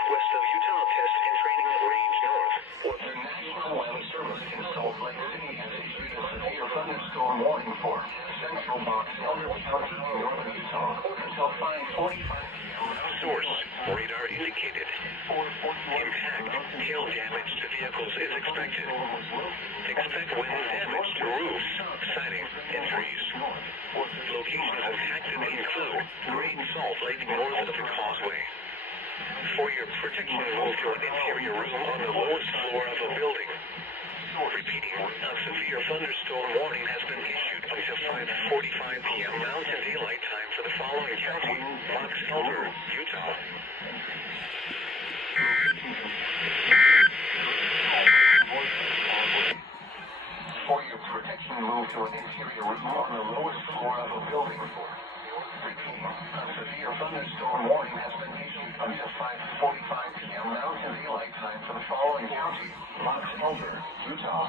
northwest of Utah. Test and training range north. The National Weather Service in Salt Lake City has issued a severe thunderstorm warning for central Box Elder County in northern Utah until 5:45 p.m. Source: radar indicated. Impact: hail damage to vehicles is expected. Expect wind damage to roofs, siding, and trees. Locations impacted include Great Salt Lake north of the causeway. For your protection, move to an interior room on the lowest floor of a building. Repeating, a severe thunderstorm warning has been issued until 5:45 p.m. Mountain Daylight Time for the following county: Box Elder, Utah. For your protection, move to an interior room on the lowest floor of a building. Repeating, a severe thunderstorm warning has been issued until 5:45 p.m. Mountain Daylight Time for the following county: Box Elder, Utah.